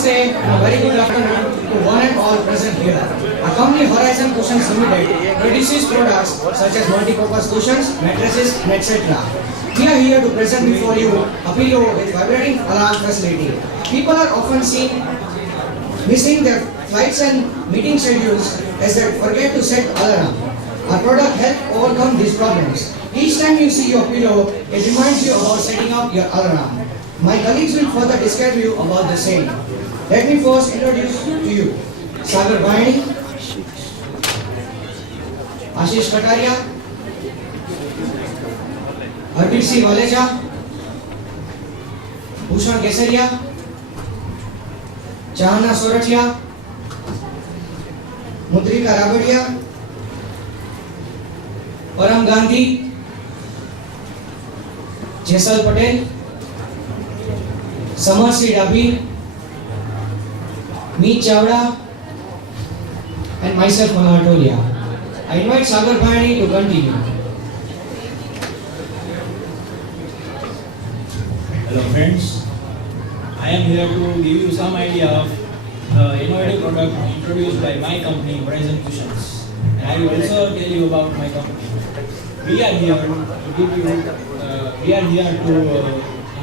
Namaste and a very good afternoon to one and all present here. Our company Horizon Cushions Limited produces products such as multi-purpose cushions, mattresses, and etc. We are here to present before you a pillow with vibrating alarm facility. People are often seen missing their flights and meeting schedules as they forget to set alarm. Our product helps overcome these problems. Each time you see your pillow, it reminds you about setting up your alarm. My colleagues will further describe you about the same. Let me first introduce to you Sagar Bhayani, Ashish Kataria, Harpreet Singh Waleja, Bhushan Kesaria, Chahana Soratia, Mudrika Rabadia, Param Gandhi, Jaisal Patel, Samarsi Dabhi, Meet Chawda, and myself Manatolia. I invite Sagar Bhayani to continue. Hello friends, I am here to give you some idea of innovative product introduced by my company Horizon Cushions, and I will also tell you about my company. We are here to give you,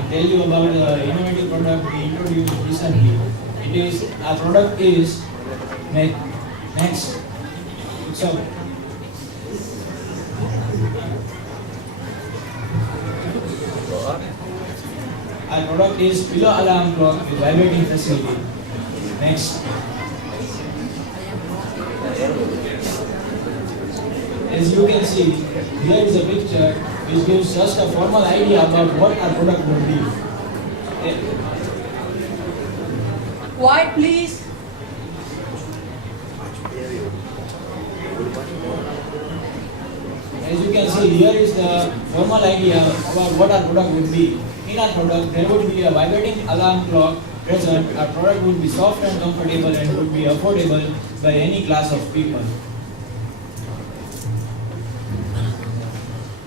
tell you about the innovative product we introduced recently. Our product is next. So, our product is pillow alarm clock with vibrating facility. Next. As you can see, here is a picture which gives just a formal idea about what our product would be. Quiet, please. As you can see, here is the formal idea about what our product would be. In our product, there would be a vibrating alarm clock present. Our product would be soft and comfortable and would be affordable by any class of people.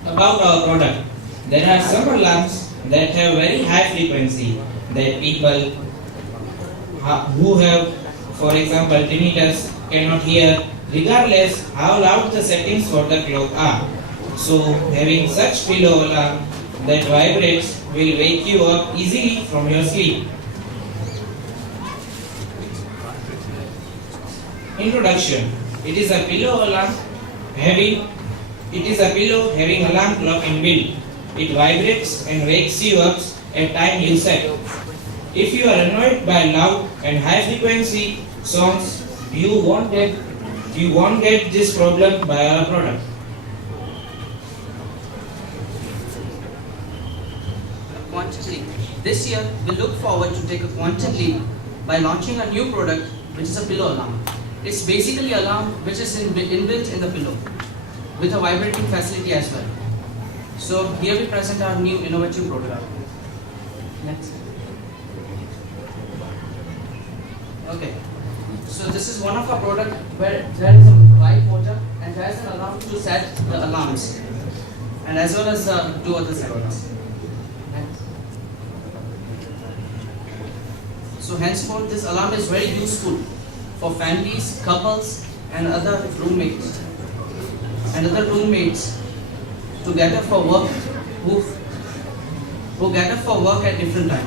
About our product, there are some alarms that have very high frequency that people who have, for example, tinnitus cannot hear regardless how loud the settings for the clock are. So having such pillow alarm that vibrates will wake you up easily from your sleep. Introduction. It is a pillow having alarm clock inbuilt. It vibrates and wakes you up at time you set. If you are annoyed by loud and high frequency songs, you won't get this problem by our product. Quantum leap. This year, we look forward to take a quantum leap by launching a new product, which is a pillow alarm. It's basically an alarm which is inbuilt in the pillow, with a vibrating facility as well. So here we present our new innovative product. Next. Okay. So this is one of our product where there is a live motor and there is an alarm to set the alarms, and as well as two other settings. So henceforth, this alarm is very useful for families, couples, and other roommates to gather for work who gather for work at different time.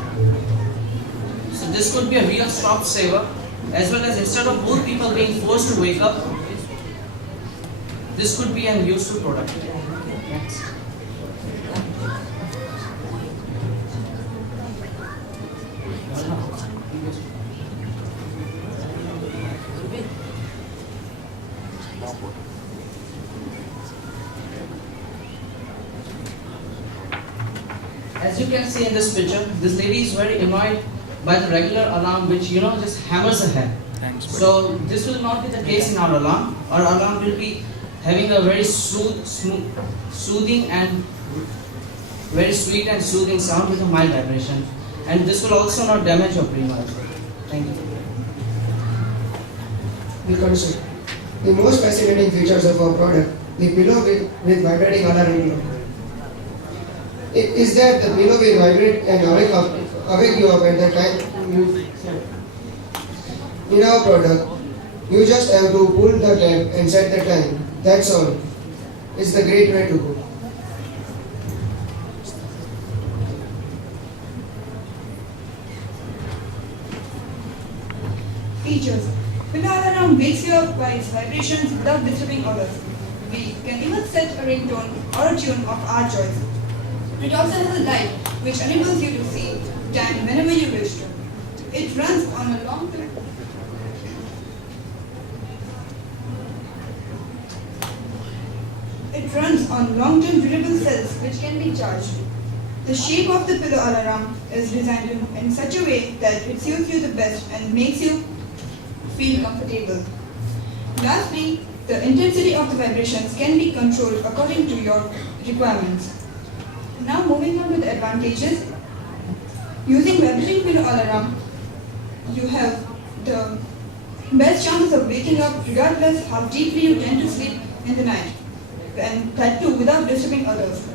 So this could be a real stop saver, as well as instead of both people being forced to wake up, this could be a useful product. Next. As you can see in this picture, this lady is very annoyed by the regular alarm which just hammers her head. So this will not be the case in our alarm. Our alarm will be having a very soothing and very sweet and soothing sound with a mild vibration. And this will also not damage your brain. Thank you. The most fascinating features of our product, the pillow with vibrating alarm clock. Is that the pillow will vibrate and wake you up at the time you In our product, you just have to pull the tab and set the time. That's all. It's the great way to go. Features. Pillow alarm wakes you up by its vibrations without disturbing others. We can even set a ringtone or a tune of our choice. It also has a light which enables you to see time whenever you wish to. It runs on a long-term durable cells which can be charged. The shape of the pillow alarm is designed in such a way that it suits you the best and makes you feel comfortable. Lastly, the intensity of the vibrations can be controlled according to your requirements. Now moving on to the advantages. Using vibrating pillow alarm, you have the best chances of waking up regardless how deeply you tend to sleep in the night, and that too without disturbing others.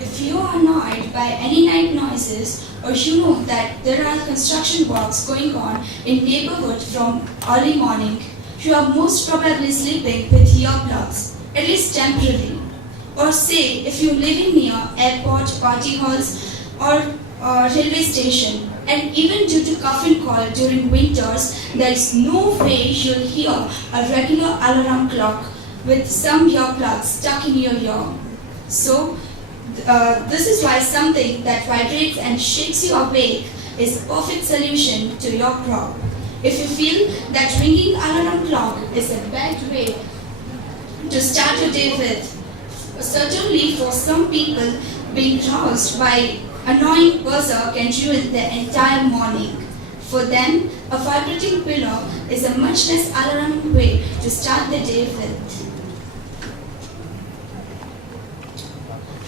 If you are annoyed by any night noises, or you know that there are construction works going on in neighborhood from early morning, you are most probably sleeping with earplugs, at least temporarily. Or say, if you live near airport, party halls, or railway station, and even due to cough and cold during winters, there is no way you'll hear a regular alarm clock with some earplugs stuck in your ear. So, this is why something that vibrates and shakes you awake is a perfect solution to your problem. If you feel that ringing alarm clock is a bad way to start your day with, certainly for some people, being roused by annoying buzzer can ruin their entire morning. For them, a vibrating pillow is a much less alarming way to start the day with.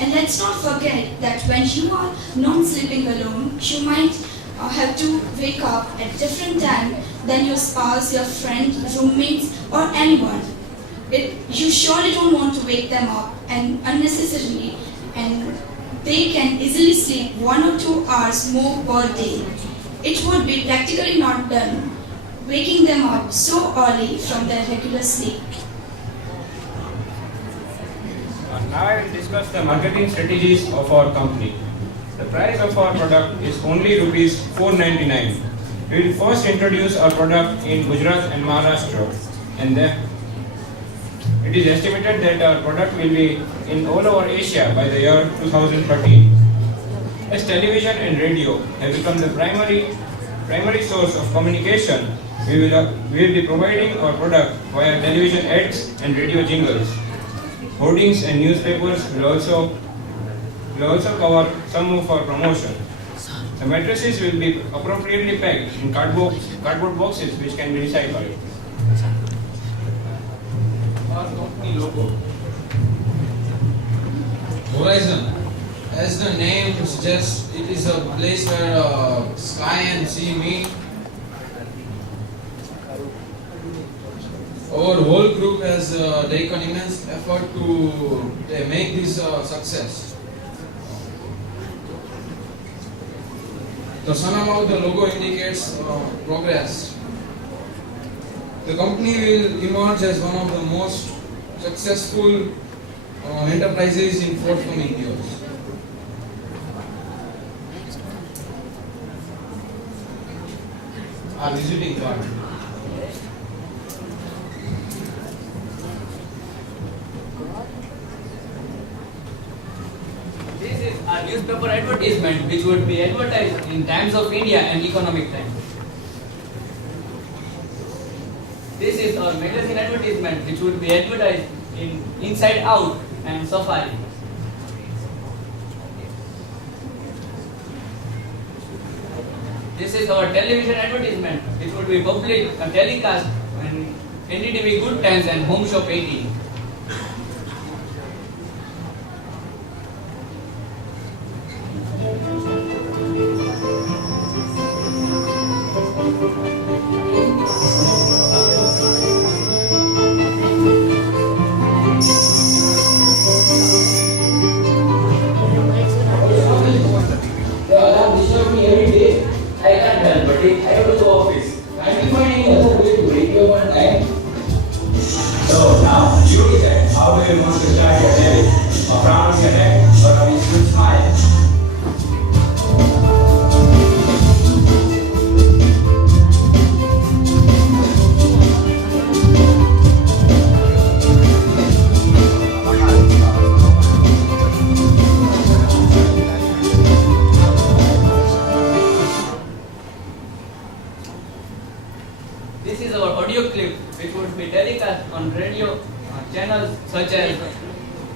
And let's not forget that when you are not sleeping alone, you might have to wake up at different time than your spouse, your friend, roommates, or anyone. You surely don't want to wake them up and unnecessarily, and they can easily sleep 1 or 2 hours more per day. It would be practically not done, waking them up so early from their regular sleep. Now I will discuss the marketing strategies of our company. The price of our product is only rupees 499. We will first introduce our product in Gujarat and Maharashtra, and then it is estimated that our product will be in all over Asia by the year 2013. As television and radio have become the primary source of communication, we will be providing our product via television ads and radio jingles. Hoardings and newspapers will also cover some of our promotion. The mattresses will be appropriately packed in cardboard boxes which can be recycled. Our company logo. Horizon. As the name suggests, it is a place where sky and sea meet. Our whole group has taken immense effort to make this a success. The sun above the logo indicates progress. The company will emerge as one of the most successful enterprises in forthcoming years. Our visiting card. This is our newspaper advertisement which would be advertised in Times of India and Economic Times. This is our magazine advertisement which would be advertised in Inside Out and Safari. This is our television advertisement which would be telecast in NDTV Good Times and Home Shop 18. So now you decide how do you want to start your day? A frown on your neck or a peaceful smile? This is our audio clip which would be telecast on radio channels such as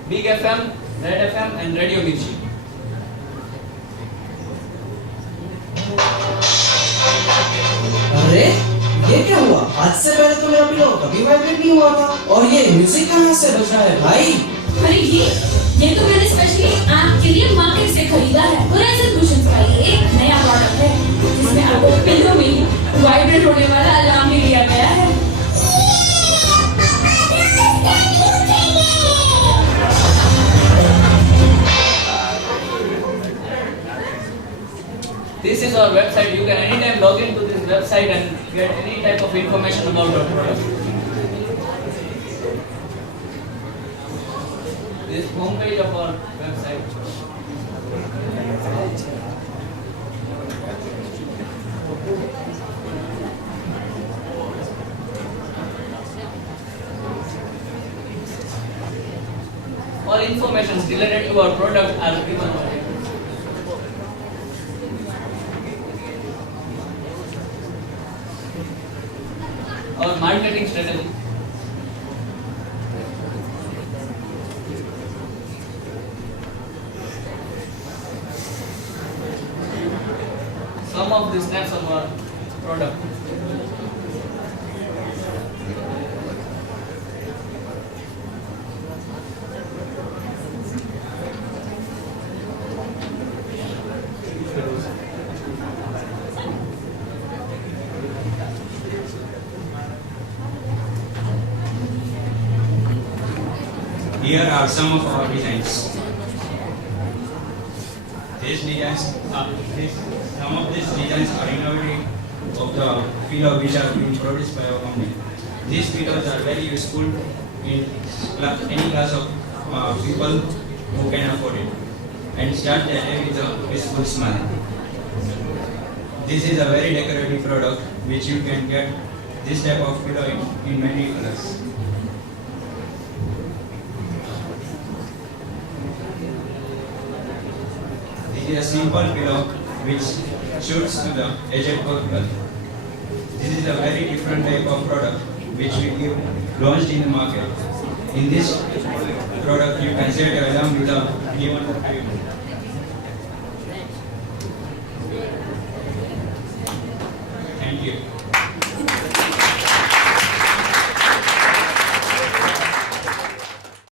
Big FM, Red FM and Radio Mirchi. अरे ये क्या हुआ? आज से पहले तो मेरा pillow कभी वाइब्रेट नहीं हुआ था और ये म्यूजिक कहाँ से बज रहा है भाई? अरे ये तो मैंने स्पेशली आपके लिए मार्केट से खरीदा है। होराइजन कुशन्स का ये एक नया प्रोडक्ट है जिसमें आपको पिलो में वाइब्रेट होने वाला अलार्म भी दिया गया है। This is our website. You can anytime log into this website and get any type of information about our product. This is homepage of our website. All information related to our product are given over here. Our marketing strategy. Some of the snaps of our product. Here are some of our designs. Some of these designs are innovative of the pillow which are being produced by our company. These pillows are very useful in any class of people who can afford it and start their day with a peaceful smile. This is a very decorative product which you can get this type of pillow in many colors. This is a simple pillow which suits to the aged people. This is a very different type of product which we give launched in the market. In this product you can set your alarm without even time. Thank you.